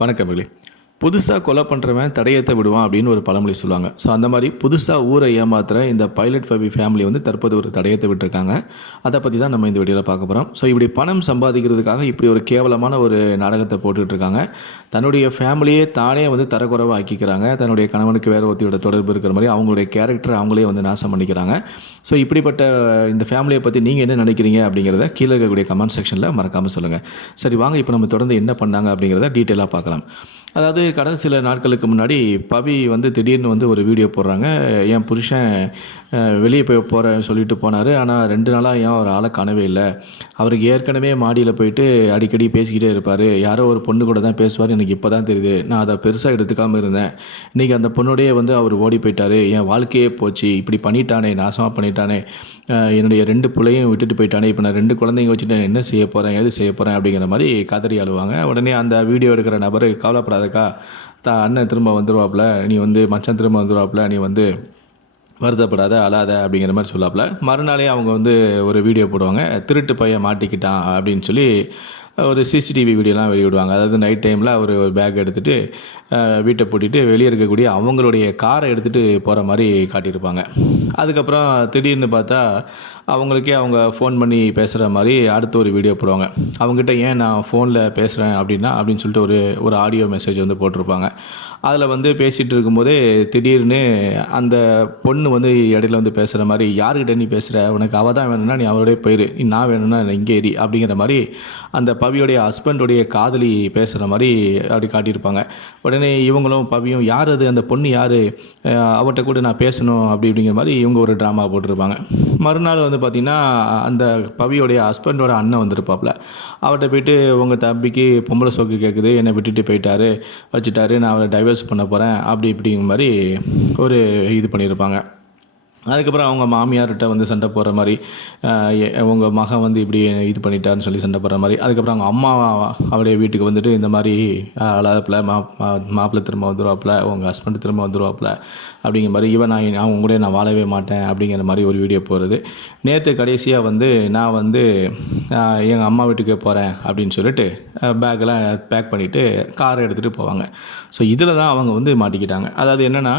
வணக்கம் மகளே. புதுசாக கொலை பண்ணுறவன் தடையத்தை விடுவான் அப்படின்னு ஒரு பழமொழி சொல்லுவாங்க. ஸோ அந்த மாதிரி புதுசாக ஊரை ஏமாத்துகிற இந்த பைலட் ஃபபி ஃபேமிலி வந்து தற்போது ஒரு தடையத்தை விட்டுருக்காங்க. அதை பற்றி தான் நம்ம இந்த வீடியோவில் பார்க்க போகிறோம் ஸோ இப்படி பணம் சம்பாதிக்கிறதுக்காக இப்படி ஒரு கேவலமான ஒரு நாடகத்தை போட்டுட்ருக்காங்க. தன்னுடைய ஃபேமிலியே தானே வந்து தரக்குறைவாக ஆக்கிக்கிறாங்க. தன்னுடைய கணவனுக்கு வேறு ஒருத்தியோட தொடர்பு இருக்கிற மாதிரி அவங்களுடைய கேரக்டர் அவங்களே வந்து நாசம் பண்ணிக்கிறாங்க. ஸோ இப்படிப்பட்ட இந்த ஃபேமிலியை பற்றி நீங்கள் என்ன நினைக்கிறீங்க அப்படிங்கிறத கீழே இருக்கக்கூடிய கமெண்ட் செக்ஷனில் மறக்காமல் சொல்லுங்கள் சரி வாங்க இப்போ நம்ம தொடர்ந்து என்ன பண்ணாங்க அப்படிங்கிறத டீட்டெயிலாக பார்க்கலாம். அதாவது கடந்த சில நாட்களுக்கு முன்னாடி பவி வந்து திடீர்னு வந்து ஒரு வீடியோ போடுறாங்க. என் புருஷன் வெளியே போய் போகிறேன் சொல்லிட்டு போனார். ஆனால் ரெண்டு நாளாக ஏன் அவர் ஆளை காணவே இல்லை. அவருக்கு ஏற்கனவே மாடியில் போயிட்டு அடிக்கடி பேசிக்கிட்டே இருப்பார். யாரோ ஒரு பொண்ணு கூட தான் பேசுவார். எனக்கு இப்போ தான் தெரியுது. நான் அதை பெருசாக எடுத்துக்காமல் இருந்தேன். இன்றைக்கி அந்த பொண்ணோடையே வந்து அவர் ஓடி போயிட்டார். என் வாழ்க்கையே போச்சு. இப்படி பண்ணிட்டானே நாசமாக பண்ணிட்டானே. என்னுடைய ரெண்டு பிள்ளையும் விட்டுட்டு போயிட்டானே. இப்போ நான் ரெண்டு குழந்தைங்க வச்சுட்டு நான் என்ன செய்ய போகிறேன் எது செய்ய போகிறேன் அப்படிங்கிற மாதிரி கதறி அழுவாங்க. உடனே அந்த வீடியோ எடுக்கிற நபர் கவலைப்படாதக்கா தா அண்ணன் திரும்ப வந்துருவாப்புல நீ வந்து மச்சான் திரும்ப வந்துருவாப்புல நீ வந்து வருத்தப்படாத அழாத அப்படிங்கிற மாதிரி சொல்லாப்புல மறுநாளே அவங்க வந்து ஒரு வீடியோ போடுவாங்க. திருட்டு பையன் மாட்டிக்கிட்டான் அப்படின்னு சொல்லி ஒரு சிசிடிவி வீடியோலாம் வெளியிடுவாங்க. அதாவது நைட் டைமில் அவர் ஒரு பேக் எடுத்துகிட்டு வீட்டை பூட்டிட்டு வெளியே இருக்கக்கூடிய அவங்களுடைய காரை எடுத்துகிட்டு போகிற மாதிரி காட்டியிருப்பாங்க. அதுக்கப்புறம் திடீர்னு பார்த்தா அவங்களுக்கே அவங்க ஃபோன் பண்ணி பேசுகிற மாதிரி அடுத்த ஒரு வீடியோ போடுவாங்க. அவங்ககிட்ட ஏன் நான் ஃபோனில் பேசுகிறேன் அப்படின்னா அப்படின்னு சொல்லிட்டு ஒரு ஒரு ஆடியோ மெசேஜ் வந்து போட்டிருப்பாங்க. அதில் வந்து பேசிகிட்டு இருக்கும்போதே திடீர்னு அந்த பொண்ணு வந்து இடையில வந்து பேசுகிற மாதிரி யாருக்கிட்ட நீ பேசுகிற உனக்கு அவள் தான் வேணும்னா நீ அவளோடய போயிரு. நீ நான் வேணும்னா இங்கே ஏறி அப்படிங்கிற மாதிரி அந்த பவியோடைய ஹஸ்பண்டோடைய காதலி பேசுகிற மாதிரி அப்படி காட்டியிருப்பாங்க. உடனே இவங்களும் பவியும் யார் அது? அந்த பொண்ணு யார்? அவட்ட கூட நான் பேசணும். அப்படி அப்படிங்கிற மாதிரி இவங்க ஒரு ட்ராமா போட்டிருப்பாங்க. மறுநாள் வந்து பார்த்திங்கன்னா அந்த பவியோடைய ஹஸ்பண்டோட அண்ணன் வந்திருப்பாப்புல அவர்கிட்ட போயிட்டு உங்கள் தம்பிக்கு பொம்பளை சோக்கு கேட்குது என்னை விட்டுட்டு போயிட்டாரு வச்சுட்டாரு நான் அவரை டைவர்ஸ் பண்ண போகிறேன் அப்படி இப்படிங்கிற மாதிரி ஒரு இது பண்ணியிருப்பாங்க அதுக்கப்புறம் அவங்க மாமியார்கிட்ட வந்து சண்டை போடுற மாதிரி உங்கள் எ- மகன் வந்து இப்படி இது பண்ணிட்டாருன்னு சொல்லி சண்டை போடுற மாதிரி. அதுக்கப்புறம் அவங்க அம்மா அவளுடைய வீட்டுக்கு வந்துட்டு இந்த மாதிரி அழாதப்பில் மா மா- மாப்பிள்ளை திரும்ப வந்துருவாப்புல உங்கள் ஹஸ்பண்ட் திரும்ப வந்துருவாப்புல அப்படிங்கிற மாதிரி இவன் நான் அவங்க கூட நான் வாழவே மாட்டேன் அப்படிங்கிற மாதிரி ஒரு வீடியோ போகிறது நேற்று கடைசியாக வந்து நான் வந்து எங்கள் அம்மா வீட்டுக்கு போகிறேன் அப்படின்னு சொல்லிட்டு பேக்கெல்லாம் பேக் பண்ணிவிட்டு காரை எடுத்துகிட்டு போவாங்க. ஸோ இதில் தான் அவங்க வந்து மாட்டிக்கிட்டாங்க. அதாவது என்னென்னா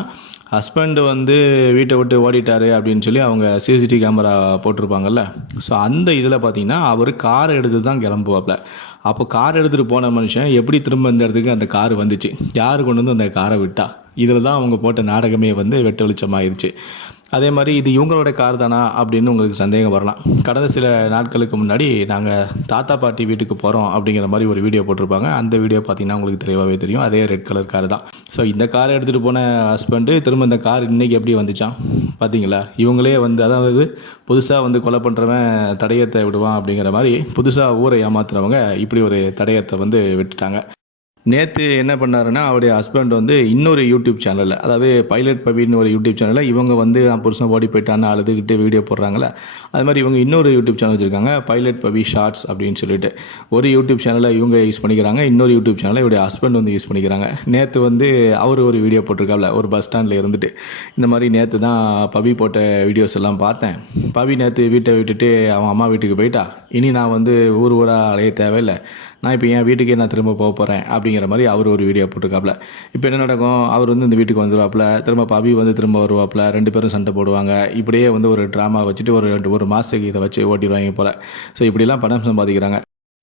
ஹஸ்பண்ட் வந்து வீட்டை விட்டு ஓடிட்டாரு அப்படின்னு சொல்லி அவங்க சிசிடிவி கேமரா போட்டிருப்பாங்கல்ல. ஸோ அந்த இதில் பார்த்தீங்கன்னா அவர் கார் எடுத்து தான் கிளம்புவாப்பில் அப்போ கார் எடுத்துகிட்டு போன மனுஷன் எப்படி திரும்ப இந்த இடத்துக்கு அந்த கார் வந்துச்சு? யார் கொண்டு வந்து அந்த காரை விட்டா? இதில் தான் அவங்க போட்ட நாடகமே வந்து வெட்ட வெளிச்சமாயிருச்சு. அதே மாதிரி இது இவங்களோட கார் தானா அப்படின்னு உங்களுக்கு சந்தேகம் வரலாம். கடந்த சில நாட்களுக்கு முன்னாடி நாங்கள் தாத்தா பாட்டி வீட்டுக்கு போகிறோம் அப்படிங்கிற மாதிரி ஒரு வீடியோ போட்டிருப்பாங்க. அந்த வீடியோ பார்த்தீங்கன்னா உங்களுக்கு தெளிவாகவே தெரியும். அதே ரெட் கலர் கார் தான். ஸோ இந்த காரை எடுத்துகிட்டு போன ஹஸ்பண்டு திரும்ப இந்த கார் இன்றைக்கி எப்படி வந்துச்சான் பார்த்தீங்களா இவங்களே வந்து அதாவது புதுசாக வந்து கொலை பண்ணுறவன் தடயத்தை விடுவான் அப்படிங்கிற மாதிரி புதுசாக ஊரை ஏமாத்துறவங்க இப்படி ஒரு தடயத்தை வந்து விட்டுட்டாங்க. நேற்று என்ன பண்ணாருன்னா அவருடைய ஹஸ்பண்ட் வந்து இன்னொரு யூடியூப் சேனலில் அதாவது பைலட் பவின்னு ஒரு யூடியூப் சேனலில் இவங்க வந்து நான் புருஷன் ஓடி போயிட்டான்னு அழுதுகிட்டு வீடியோ போடுறாங்களே அது மாதிரி இவங்க இன்னொரு யூடியூப் சேனல் வச்சுருக்காங்க பைலட் பவி ஷார்ட்ஸ் அப்படின்னு சொல்லிட்டு. ஒரு யூடியூப் சேனலை இவங்க யூஸ் பண்ணிக்கிறாங்க இன்னொரு யூடியூப் சேனலை இவருடைய ஹஸ்பண்ட் வந்து யூஸ் பண்ணிக்கிறாங்க. நேற்று வந்து அவர் ஒரு வீடியோ போட்டிருக்காப்ல ஒரு பஸ் ஸ்டாண்டில் இருந்துட்டு. இந்த மாதிரி நேற்று தான் பவி போட்ட வீடியோஸ் எல்லாம் பார்த்தேன். பவி நேற்று வீட்டை விட்டுட்டு அவன் அம்மா வீட்டுக்கு போயிட்டா. இனி நான் வந்து ஊர் ஊராக அலைய தேவையில்லை. நான் இப்போ என் வீட்டுக்கே நான் திரும்ப போக போகிறேன் அப்படிங்கிற மாதிரி அவர் ஒரு வீடியோ போட்டிருக்காப்புல இப்போ என்ன நடக்கும்? அவர் வந்து இந்த வீட்டுக்கு வந்துருவாப்புல திரும்ப பவி வந்து திரும்ப வருவாப்புல ரெண்டு பேரும் சண்டை போடுவாங்க. இப்படியே வந்து ஒரு ட்ராமா வச்சுட்டு ஒரு ரெண்டு ஒரு மாதத்துக்கு இதை வச்சு ஓட்டிடுவாங்க போல். ஸோ இப்படிலாம் பணம் சம்பாதிக்கிறாங்க.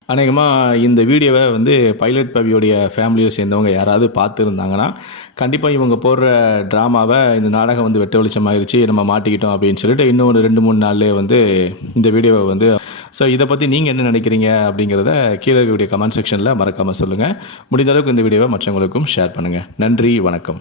அநேகமாக இந்த வீடியோவை வந்து பைலட் பவியோடைய ஃபேமிலியை சேர்ந்தவங்க யாராவது பார்த்துருந்தாங்கன்னா கண்டிப்பாக இவங்க போடுற ட்ராமாவை இந்த நாடகம் வந்து வெட்ட வெளிச்சமாகிருச்சு நம்ம மாட்டிக்கிட்டோம் அப்படின்னு சொல்லிட்டு இன்னும் ஒரு ரெண்டு மூணு நாள்லேயே வந்து இந்த வீடியோவை வந்து ஸோ இதை பற்றி நீங்கள் என்ன நினைக்கிறீங்க அப்படிங்கிறத கீழே இருக்கக்கூடிய கமெண்ட் செக்ஷனில் மறக்காமல் சொல்லுங்கள் முடிந்த அளவுக்கு இந்த வீடியோவை மற்றவங்களுக்கும் ஷேர் பண்ணுங்கள் நன்றி வணக்கம்.